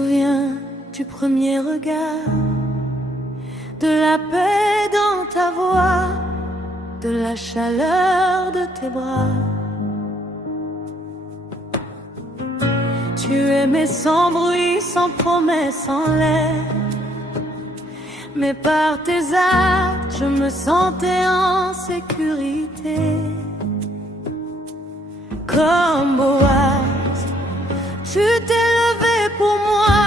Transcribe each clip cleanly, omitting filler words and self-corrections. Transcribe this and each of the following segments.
souviens du premier regard, de la paix dans ta voix, de la chaleur de tes bras. Tu aimais sans bruit, sans promesse en l'air, mais par tes actes je me sentais en sécurité. Comme Boaz, tu t'es levé pour moi,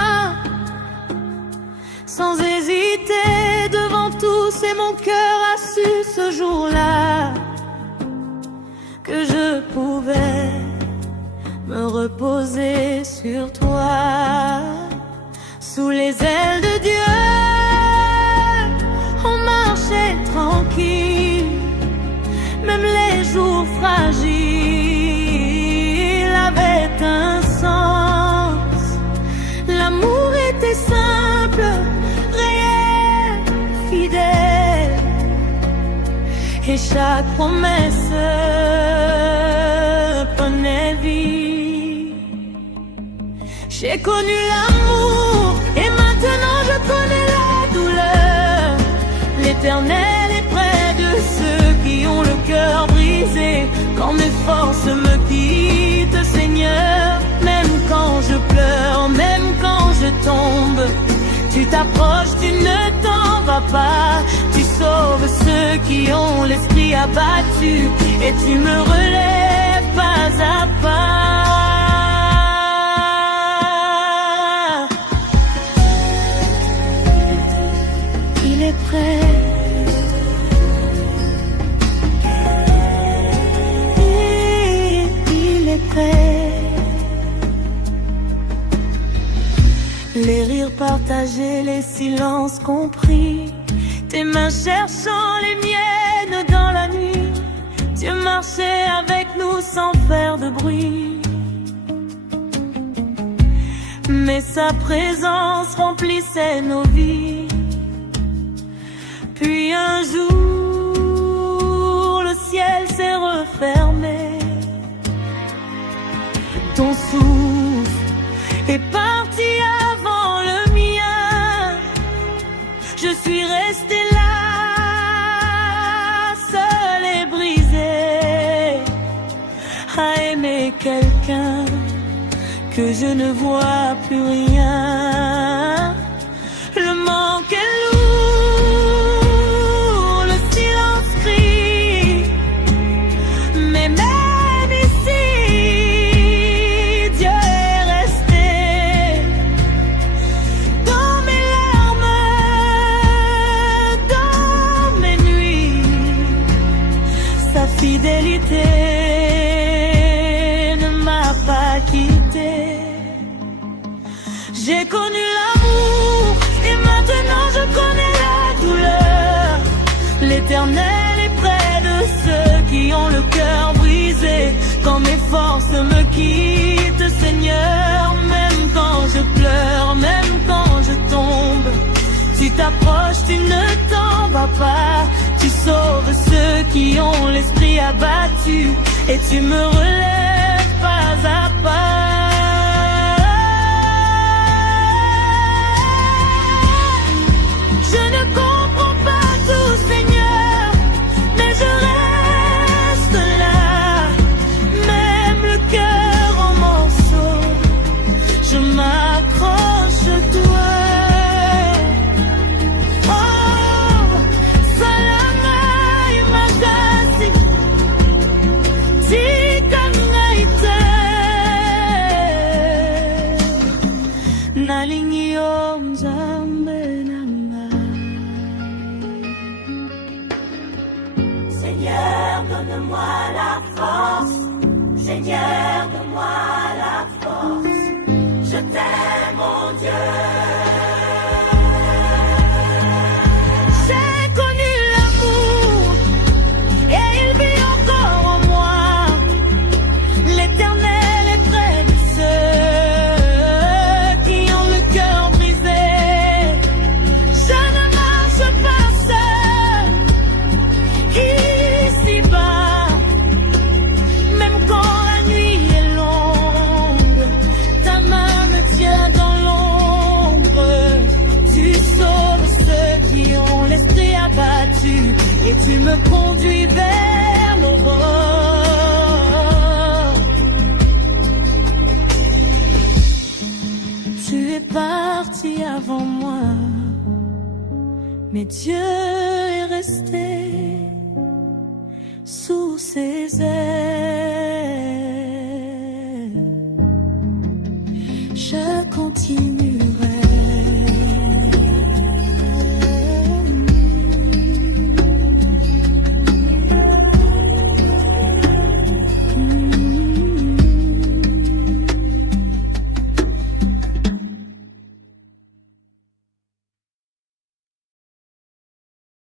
sans hésiter devant tous, et mon cœur a su ce jour-là que je pouvais me reposer sur toi. Sous les ailes de Dieu, on marchait tranquille, même les jours fragiles avaient un sens. L'amour était simple, réel, fidèle, et chaque promesse prenait vie. J'ai connu l'amour et maintenant je connais la douleur. L'Éternel est près de ceux qui ont le cœur brisé. Quand mes forces me quittent, Seigneur, même quand je pleure, même quand je tombe, tu t'approches, tu ne t'en vas pas. Tu sauves ceux qui ont l'esprit abattu et tu me relèves pas à pas. Il est prêt. Les rires partagés, les silences compris, tes mains cherchant les miennes dans la nuit. Dieu marchait avec nous sans faire de bruit, mais sa présence remplissait nos vies. Puis un jour, le ciel s'est refermé. Ton souffle est parti avant le mien. Je suis restée là, seule et brisée, à aimer quelqu'un que je ne vois plus rien. Le manque est lourd, le silence crie, mais même ici, Dieu est resté. Dans mes larmes, dans mes nuits, sa fidélité ne m'a pas quitté. J'ai connu l'amour et maintenant je connais la douleur. L'Éternel est près de ceux qui ont le cœur brisé. Quand mes forces me quittent, Seigneur, même quand je pleure, même quand je tombe, tu t'approches, tu ne t'en vas pas. Tu sauves ceux qui ont l'esprit abattu et tu me relèves pas à pas. Je ne comprends pas tout, Seigneur, mais je reste là, même le cœur en morceaux, je m'accroche à toi. Oh, Salamai Magasi, Tikanaite, Nalingiom Zambe. Seigneur, donne-moi la force. Seigneur, donne-moi la force. Je t'aime, mon Dieu. J'ai connu l'amour et il vit encore en moi. L'Éternel est près de ceux qui ont le cœur brisé. Je ne marche pas seul ici-bas, même quand la nuit est longue, ta main me tient dans l'ombre. et tu me conduis vers l'aurore. Tu es parti avant moi, mais Dieu est resté sous ses ailes.